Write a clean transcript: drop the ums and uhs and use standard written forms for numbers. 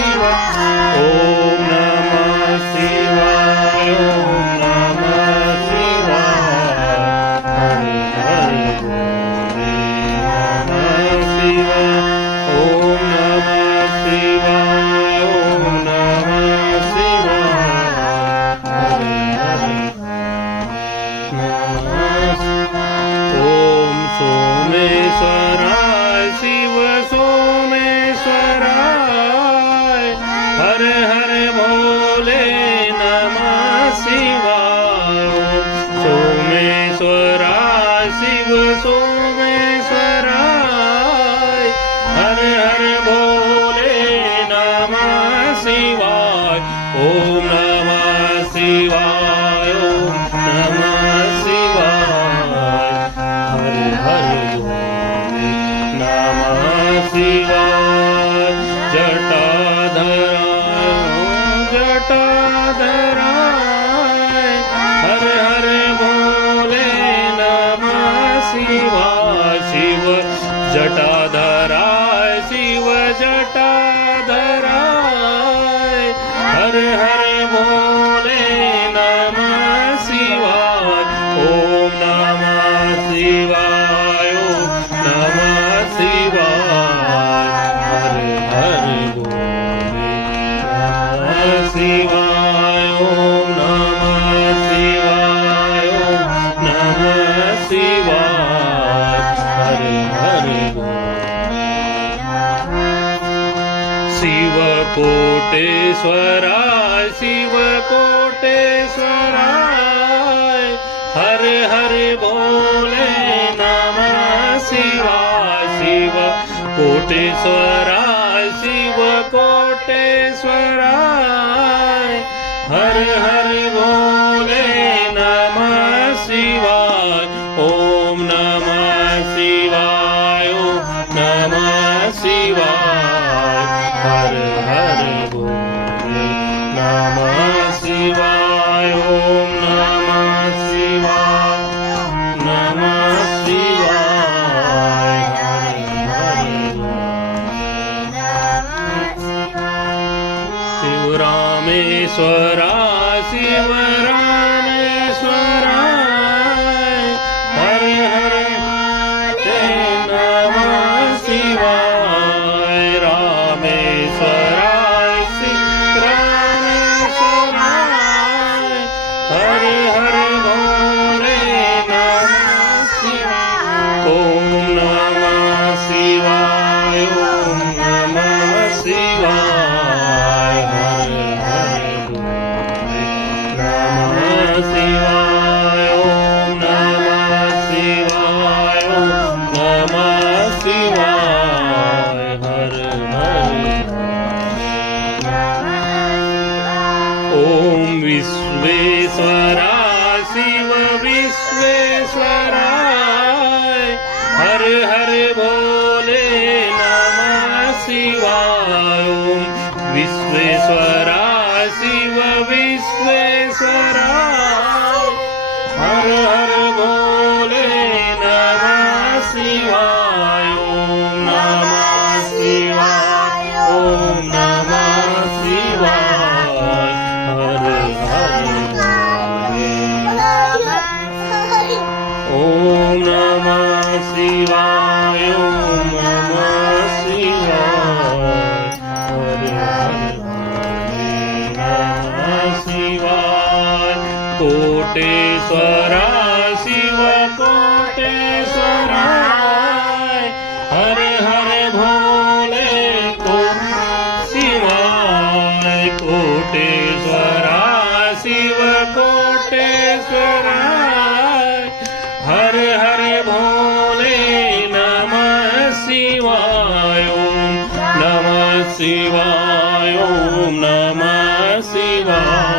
शिवाय ओम नमः शिवाय ओम नमः शिवाय हरे हरे बोले नमः शिवाय ओम नमः शिवाय ओम नमः शिवाय हरे हरे ओम सोमेश्वराय शिव सोमेश्वराय हर हर भोले नमः शिवाय सोमेश्वराय शिव सोमेश्वराय हर हर भोले नमः शिवाय ओम नमः शिवाय ओम नमः शिवाय हर हर भोले नमः शिवाय जटाधराय हर हर भोले नमः शिवाय शिव जटाधराय हर हर भोले नमः शिवाय ओम नमः शिवाय ओम नमः शिवाय हर हर भोले नमः शिवाय ओम नमः शिवाय ओम नमः शिवाय हर हर शिव कोटेश्वराय हर हर भोले नमः शिवाय शिव कोटेश्वराय हर हर भोले नमः शिवाय ओम नमः शिवाय ओम नमः शिवाय हर हर भोले नमः शिवाय ओम नमः शिवाय नमः शिवाय हर हर शिवरामेश्वराय हर हर नमः शिवाय रामेश्वराय हर हर भोले नमः शिवाय ओम नमः शिवाय ओम नमः शिवाय हर हर भोले नमः शिवाय ओम नमः शिवाय ओम नमः शिवाय हर हर ओम विश्वेश्वराय शिव विश्वेश्वराय हर हर भोले नमः शिवाय ओम विश्वेश्वराय शिव विश्वेश्वराय हर हर भोले नमः शिवाय ओम नमः शिवाय ओम नमः शिवाय हर हर ओम नमः शिवाय ओम नमः शिवाय हर हर नमः शिवाय कोटेश्वराय शिव कोटेश्वराय हर हर भोले शिवाय कोटेश्वराय शिव कोटेश्वराय हर हर भोले नमः शिवाय ओम नमः शिवाय ओम नमः शिवाय